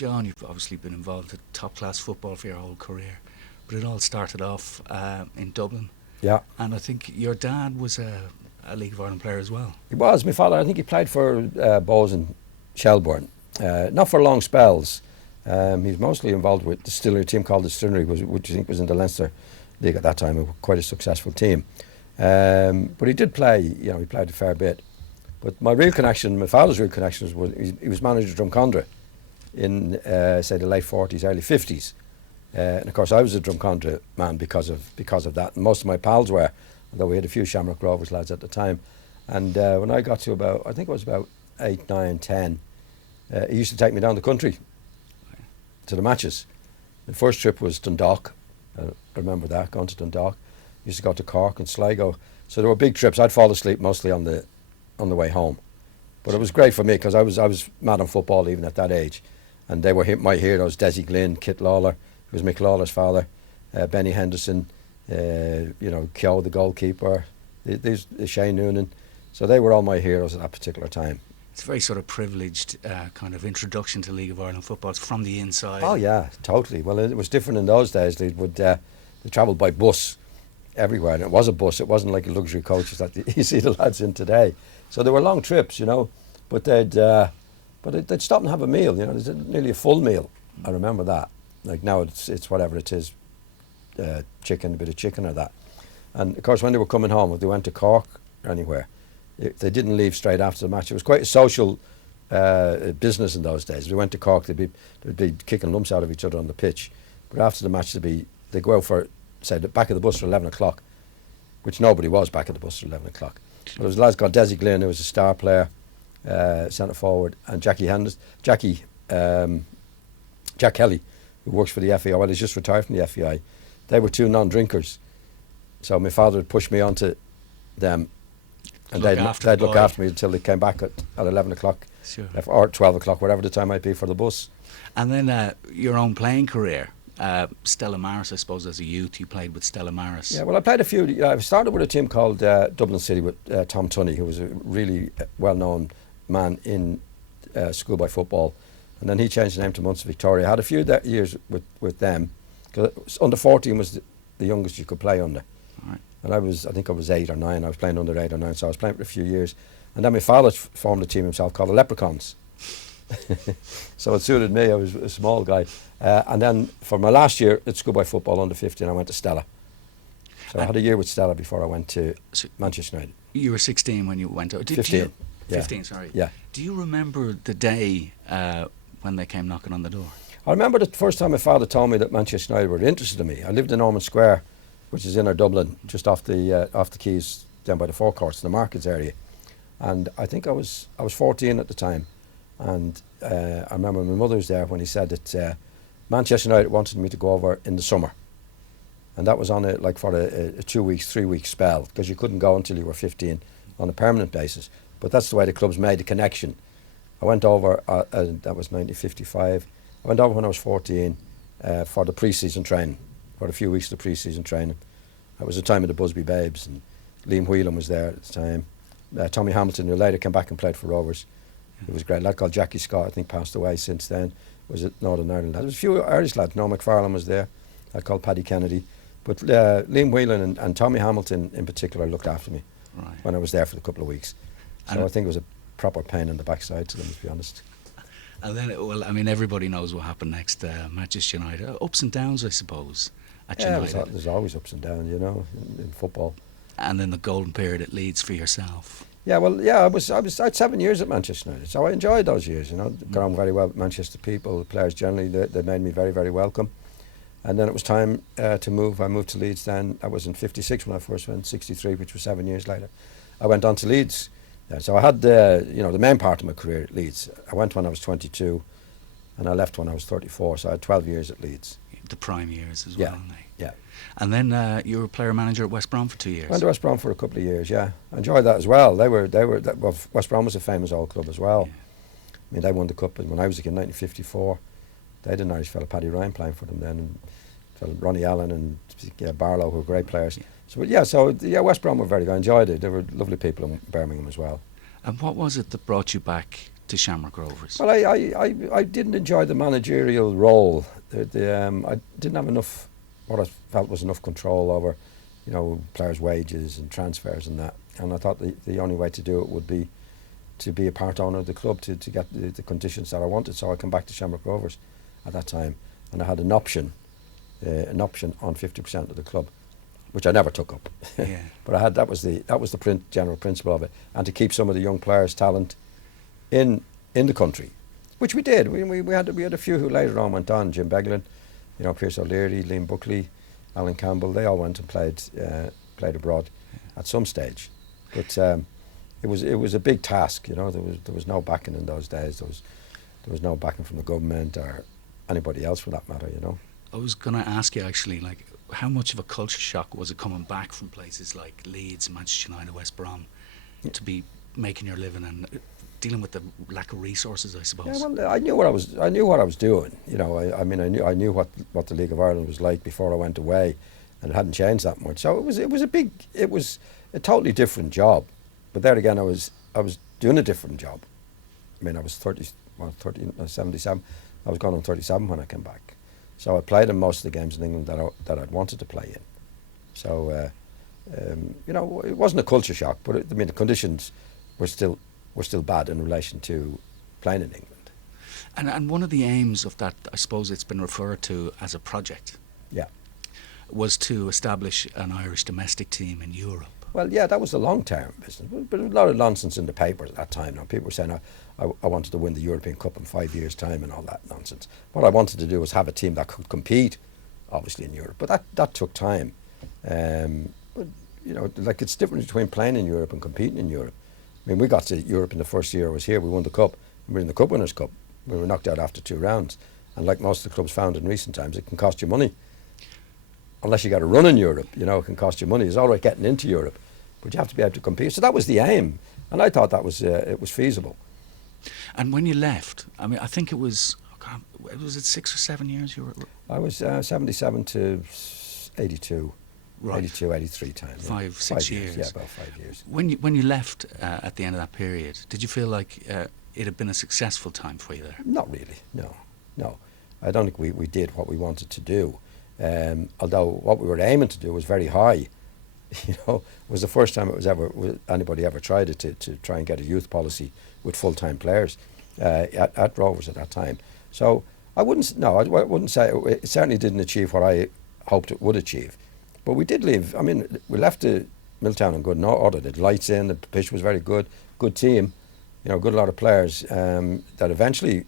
John, you've obviously been involved with top-class football for your whole career, but it all started off in Dublin. Yeah. And I think your dad was a League of Ireland player as well. He was. My father, I think he played for Bowes and Shelbourne. Not for long spells. He was mostly involved with the Distillery, a team called the Distillery, which I think was in the Leinster League at that time, quite a successful team. But he did play, he played a fair bit. But my father's real connection was he was manager of Drumcondra in, say, the late 40s, early 50s. And of course I was a Drumcondra man because of that. And most of my pals were, although we had a few Shamrock Rovers lads at the time. And when I got to I think it was about 8, 9, 10, he used to take me down the country to the matches. The first trip was Dundalk. I remember that, going to Dundalk. Used to go to Cork and Sligo. So there were big trips. I'd fall asleep mostly on the way home. But it was great for me because I was mad on football even at that age. And they were my heroes, Desi Glynn, Kit Lawler, who was Mick Lawler's father, Benny Henderson, Keogh, the goalkeeper, Shane Noonan. So they were all my heroes at that particular time. It's a very sort of privileged kind of introduction to League of Ireland football. It's from the inside. Oh yeah, totally. Well, it was different in those days. They travelled by bus everywhere, and it was a bus. It wasn't like luxury coaches that you see the lads in today. So there were long trips, but they'd stop and have a meal. There's nearly a full meal. I remember that. Like now it's whatever it is, a bit of chicken or that. And of course when they were coming home, if they went to Cork or anywhere, they didn't leave straight after the match. It was quite a social business in those days. If they went to Cork, they'd be kicking lumps out of each other on the pitch. But after the match, they'd go out for, say, the back of the bus for 11 o'clock, which nobody was back at the bus for 11 o'clock. But there was a lad called Desi Glynn, who was a star player, centre forward, and Jack Kelly, who works for the FAI. Well, he's just retired from the FAI. They were two non-drinkers. So my father would push me onto them, and they'd look after me until they came back at 11 o'clock, sure, or 12 o'clock, whatever the time might be for the bus. And then your own playing career, Stella Maris, I suppose, as a youth, you played with Stella Maris. Yeah, well, I played a few. I started with a team called Dublin City with Tom Tunney, who was a really well-known man in schoolboy football. And then he changed the name to Munster Victoria. I had a few years with them, because under 14 was the youngest you could play under. Right. And I think I was 8 or 9. I was playing under 8 or 9, so I was playing for a few years. And then my father formed a team himself called the Leprechauns. So it suited me. I was a small guy. And then for my last year at schoolboy football under 15, I went to Stella. So I had a year with Stella before I went to Manchester United. You were 16 when you went out. 15. 15, sorry. Yeah. Do you remember the day when they came knocking on the door? I remember the first time my father told me that Manchester United were interested in me. I lived in Ormond Square, which is inner Dublin, just off the quays down by the forecourts, the markets area. And I think I was 14 at the time. And I remember my mother was there when he said that Manchester United wanted me to go over in the summer. And that was on for a 2 weeks, 3 week spell, because you couldn't go until you were 15 on a permanent basis. But that's the way the clubs made the connection. I went over, that was 1955. I went over when I was 14 for the pre-season training, for a few weeks of the pre-season training. It was the time of the Busby Babes, and Liam Whelan was there at the time. Tommy Hamilton, who later came back and played for Rovers. It was great. A lad called Jackie Scott, I think passed away since then, was at Northern Ireland. There was a few Irish lads. Noel McFarlane was there. A lad called Paddy Kennedy. But Liam Whelan and Tommy Hamilton in particular looked after me when I was there for a couple of weeks. So I think it was a proper pain in the backside to them, to be honest. And then, everybody knows what happened next. Manchester United, ups and downs, I suppose, at United. There's always ups and downs, in football. And then the golden period at Leeds for yourself. Yeah, I had 7 years at Manchester United, so I enjoyed those years. Got on very well with Manchester people, the players generally. They made me very, very welcome. And then it was time to move. I moved to Leeds then. I was in 56 when I first went, 63, which was 7 years later. I went on to Leeds. So I had the main part of my career at Leeds. I went when I was 22, and I left when I was 34. So I had 12 years at Leeds. The prime years as well. Yeah. And then you were player manager at West Brom for 2 years. I went to West Brom for a couple of years. Yeah, I enjoyed that as well. West Brom was a famous old club as well. Yeah. They won the cup when I was a kid in 1954. They had an Irish fella, Paddy Ryan, playing for them then, and Ronnie Allen and Barlow, who were great players. Yeah. So West Brom were very good. I enjoyed it. They were lovely people in Birmingham as well. And what was it that brought you back to Shamrock Rovers? Well, I didn't enjoy the managerial role. I didn't have enough, what I felt was enough control over, players' wages and transfers and that. And I thought the only way to do it would be to be a part owner of the club, to get the conditions that I wanted. So I come back to Shamrock Rovers at that time, and I had an option on 50% of the club, which I never took up. Yeah. But that was the general principle of it, and to keep some of the young players' talent in the country, which we did. We had a few who later on went on. Jim Beglin, Pierce O'Leary, Liam Buckley, Alan Campbell. They all went and played abroad at some stage, but it was a big task. There was no backing in those days. There was no backing from the government or anybody else for that matter. I was going to ask you actually, like, how much of a culture shock was it coming back from places like Leeds, Manchester United, West Brom, to be making your living and dealing with the lack of resources, I suppose? Yeah, well, I knew what I was doing. I knew what the League of Ireland was like before I went away, and it hadn't changed that much. So it was a totally different job. But there again, I was doing a different job. I was 77. I was going on 37 when I came back. So I played in most of the games in England that I'd wanted to play in. So it wasn't a culture shock, but the conditions were still bad in relation to playing in England. And one of the aims of that, I suppose it's been referred to as a project, yeah, was to establish an Irish domestic team in Europe. Well, yeah, that was the long-term business. But a lot of nonsense in the papers at that time. Now, people were saying I wanted to win the European Cup in 5 years' time and all that nonsense. What I wanted to do was have a team that could compete, obviously, in Europe. But that took time. But it's different between playing in Europe and competing in Europe. We got to Europe in the first year I was here. We won the Cup. We were in the Cup Winners' Cup. We were knocked out after 2 rounds. And like most of the clubs found in recent times, it can cost you money. Unless you got a run in Europe, it can cost you money. It's all right getting into Europe, but you have to be able to compete. So that was the aim, and I thought that was it was feasible. And when you left, I think it was 6 or 7 years you were? I was 77 to 82, right. 82, 83 time. Yeah. 5 years. Yeah, about 5 years. When you left at the end of that period, did you feel like it had been a successful time for you there? Not really, no. I don't think we did what we wanted to do. Although what we were aiming to do was very high. It was the first time anybody ever tried it, to try and get a youth policy with full-time players at Rovers at that time. So I wouldn't say it certainly didn't achieve what I hoped it would achieve. But we did leave. We left Milltown in good order. The lights in, the pitch was very good team, good lot of players that eventually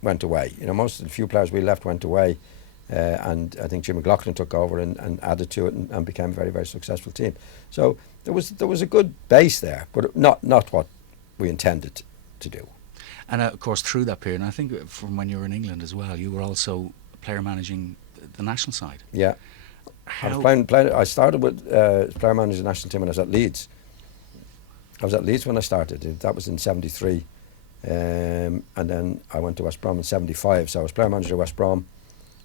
went away. Most of the few players we left went away. And I think Jim McLaughlin took over and added to it and became a very, very successful team. So there was a good base there, but not what we intended to do. And of course, through that period, and I think from when you were in England as well, you were also player managing the national side. Yeah, I was playing. I started with player managing the national team when I was at Leeds. I was at Leeds when I started. That was in '73, and then I went to West Brom in '75. So I was player manager of West Brom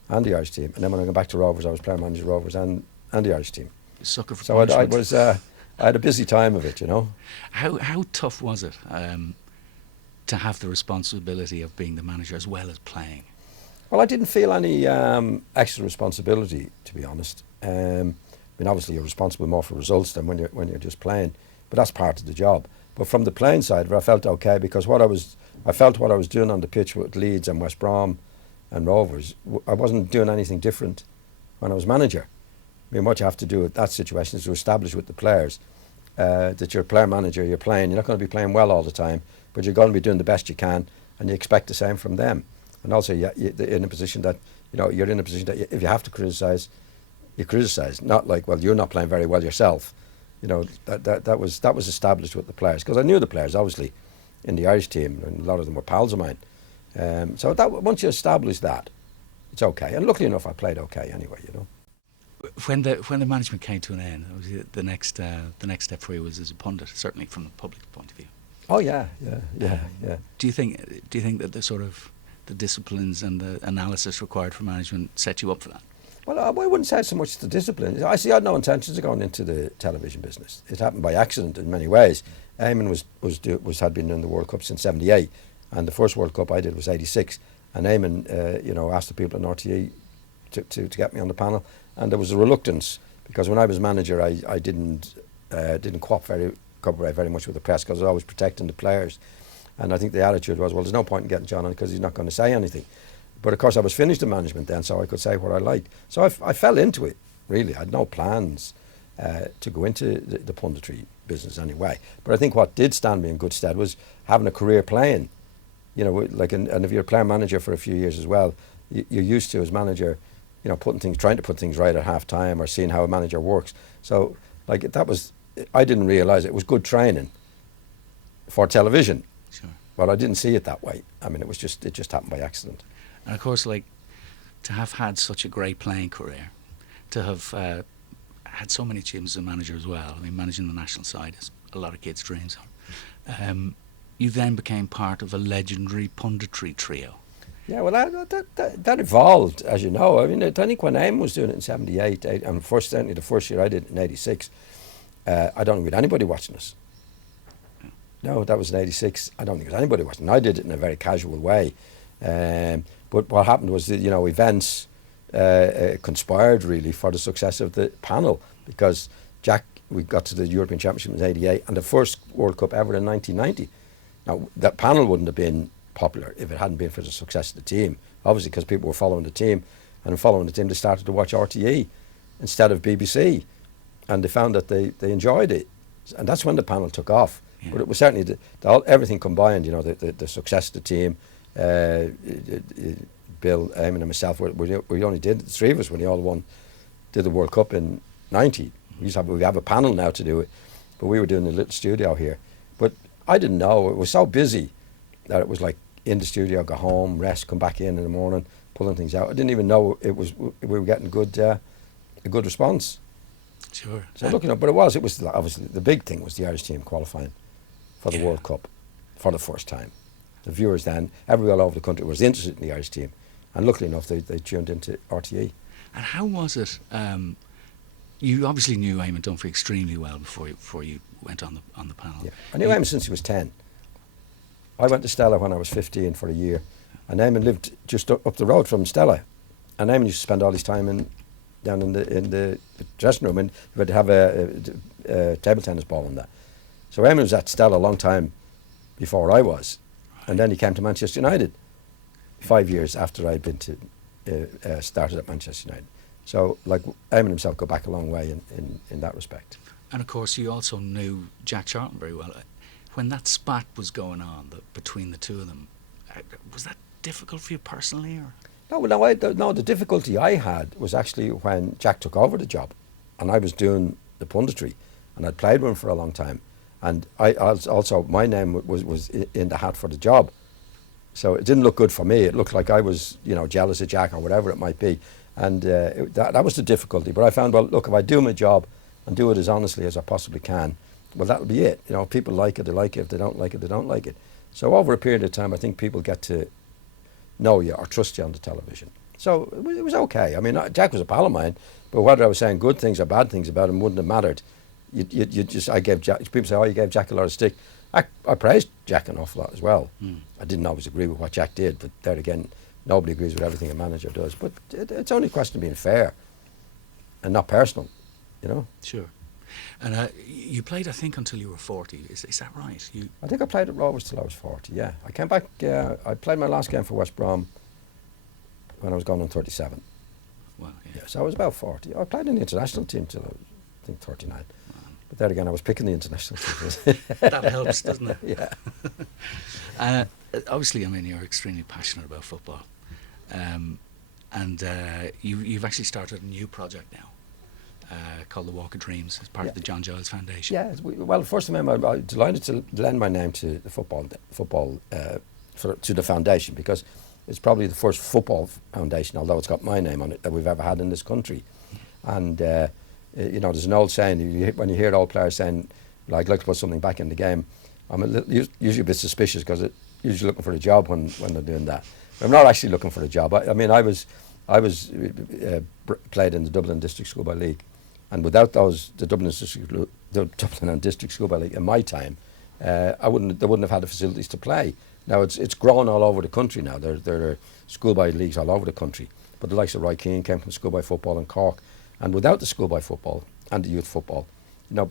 and the Irish team, and then when I got back to Rovers, I was player manager of Rovers and the Irish team. Sucker for so I had a busy time of it, How tough was it to have the responsibility of being the manager as well as playing? Well, I didn't feel any extra responsibility, to be honest. Obviously you're responsible more for results than when you're just playing, but that's part of the job. But from the playing side, I felt okay because I felt what I was doing on the pitch with Leeds and West Brom and Rovers, I wasn't doing anything different when I was manager. What you have to do with that situation is to establish with the players that you're a player manager, you're playing. You're not going to be playing well all the time, but you're going to be doing the best you can, and you expect the same from them. And also, you're in a position that if you have to criticise, you criticise. Not like, well, you're not playing very well yourself. That was established with the players because I knew the players obviously in the Irish team, and a lot of them were pals of mine. So once you establish that, it's okay. And luckily enough, I played okay anyway. When the management came to an end, the next step for you was as a pundit, certainly from the public point of view. Oh yeah. Do you think that the sort of the disciplines and the analysis required for management set you up for that? Well, I wouldn't say so much the discipline. I had no intentions of going into the television business. It happened by accident in many ways. Eamon had been in the World Cup since '78, And the first World Cup I did was '86, and Eamon, asked the people in RTE to get me on the panel, and there was a reluctance because when I was manager, I didn't cooperate very much with the press because I was always protecting the players, and I think the attitude was, well, there's no point in getting John on because he's not going to say anything. But of course, I was finished in management then, so I could say what I liked. So I fell into it. Really, I had no plans to go into the punditry business anyway. But I think what did stand me in good stead was having a career playing. And if you're a player manager for a few years as well, you're used to as manager, trying to put things right at half time or seeing how a manager works. So I didn't realise it was good training for television. Sure. Well, I didn't see it that way. I mean, it just happened by accident. And of course, to have had such a great playing career, to have had so many achievements as a manager as well. I mean, managing the national side is a lot of kids' dreams. You then became part of a legendary punditry trio. Yeah, well, that evolved, as you know. I mean, I think when Eamon was doing it in '78, and certainly the first year I did it in '86, I don't think we had anybody watching us. No, that was in '86. I don't think there was anybody watching. I did it in a very casual way. But what happened was that, events conspired really for the success of the panel, because we got to the European Championship in '88 and the first World Cup ever in 1990. Now, that panel wouldn't have been popular if it hadn't been for the success of the team, obviously, because people were following the team, and in following the team they started to watch RTE instead of BBC, and they found that they enjoyed it, and that's when the panel took off. Yeah. But it was certainly everything combined, the success of the team. Bill, Eamon and myself, we only did, the three of us, when they all did the World Cup in '90. We have a panel now to do it, but we were doing a little studio here. But I didn't know, it was so busy that it was like in the studio, go home, rest, come back in the morning, pulling things out. I didn't even know we were getting a good response. Sure. So but it was obviously the big thing was the Irish team qualifying for the World Cup for the first time. The viewers then, everywhere all over the country, was interested in the Irish team, and luckily enough, they tuned into RTE. And how was it? You obviously knew Eamon Dunphy extremely well before you went on the panel. Yeah, I knew Eamon since he was 10. I went to Stella when I was 15 for a year, and Eamon lived just up the road from Stella, and Eamon used to spend all his time down in the dressing room, and we had to have a table tennis ball and that. So Eamon was at Stella a long time before I was, and then he came to Manchester United 5 years after I'd been started at Manchester United. So, Eamon himself go back a long way in that respect. And of course, you also knew Jack Charlton very well. When that spat was going on between the two of them, was that difficult for you personally, or? No, the difficulty I had was actually when Jack took over the job, and I was doing the punditry, and I'd played with him for a long time, and my name was in the hat for the job, so it didn't look good for me. It looked like I was jealous of Jack or whatever it might be, and that was the difficulty. But I found, well, look, if I do my job and do it as honestly as I possibly can, well, that'll be it. If people like it, they like it. If they don't like it, they don't like it. So over a period of time, I think people get to know you or trust you on the television. So it was okay. I mean, Jack was a pal of mine, but whether I was saying good things or bad things about him wouldn't have mattered. I gave Jack. People say, "Oh, you gave Jack a lot of stick." I praised Jack an awful lot as well. I didn't always agree with what Jack did, but there again, nobody agrees with everything a manager does. But it's only a question of being fair and not personal, Sure. And you played, I think, until you were 40. Is that right? I think I played at Rovers till I was 40, yeah. I came back, I played my last game for West Brom when I was going on 37. Wow, yeah. So I was about 40. I played in the international team till I was, I think, 39. Wow. But there again, I was picking the international team. That helps, doesn't it? Yeah. Obviously, I mean, you're extremely passionate about football. And you've actually started a new project now. Called the Walk of Dreams, as part of the John Giles Foundation. Yeah, well, first of all, I'm delighted to lend my name to the football to the foundation, because it's probably the first football foundation, although it's got my name on it, that we've ever had in this country. And there's an old saying, when you hear old players saying, I'd like to put something back in the game, I'm usually a bit suspicious, because it's usually looking for a job when they're doing that. I'm not actually looking for a job. I played in the Dublin District Schoolboy League, and without the Dublin and District Schoolboy League in my time, they wouldn't have had the facilities to play. Now it's grown all over the country now. There are schoolboy leagues all over the country. But the likes of Roy Keane came from schoolboy football in Cork. And without the schoolboy football and the youth football,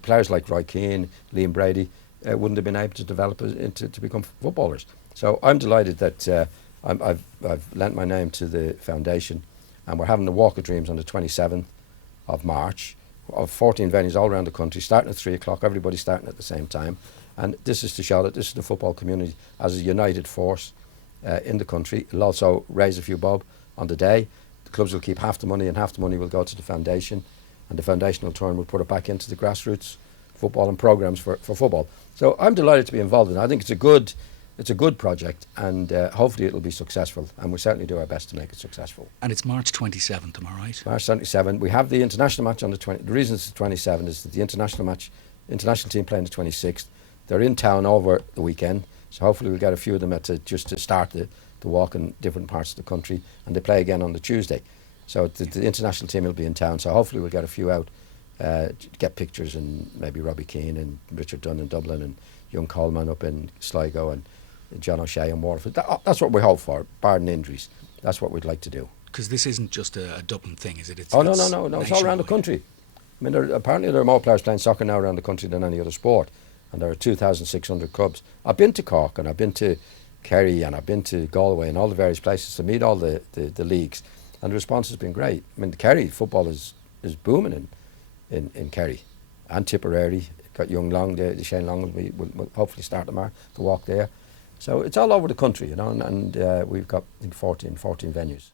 players like Roy Keane, Liam Brady wouldn't have been able to develop to become footballers. So I'm delighted that I've lent my name to the foundation, and we're having the Walk of Dreams on the 27th of March of 14 venues all around the country, starting at 3 o'clock, everybody starting at the same time. And this is to show that this is the football community as a united force in the country. It'll also raise a few bob on the day. The clubs will keep half the money, and half the money will go to the foundation, and the foundation will turn will put it back into the grassroots football and programs for football. So I'm delighted to be involved in it. I think it's a good project, and hopefully it'll be successful, and we certainly do our best to make it successful. And it's March 27th, am I right? March 27th. We have the international match on the 20th. The reason it's the 27th is that the international team playing the 26th. They're in town over the weekend, so hopefully we'll get a few of them just to start the walk in different parts of the country, and they play again on the Tuesday. So the international team will be in town, so hopefully we'll get a few out to get pictures, and maybe Robbie Keane and Richard Dunn in Dublin and young Coleman up in Sligo and John O'Shea and Waterford. That's what we hope for, barring injuries. That's what we'd like to do. Because this isn't just a Dublin thing, is it? No. It's all around the country. I mean, apparently there are more players playing soccer now around the country than any other sport, and there are 2,600 clubs. I've been to Cork, and I've been to Kerry, and I've been to Galway and all the various places to meet all the leagues, and the response has been great. I mean, the Kerry football is booming in Kerry and Tipperary. Got young Long, the Shane Long will hopefully start the walk there. So it's all over the country, and we've got, I think, 14 venues.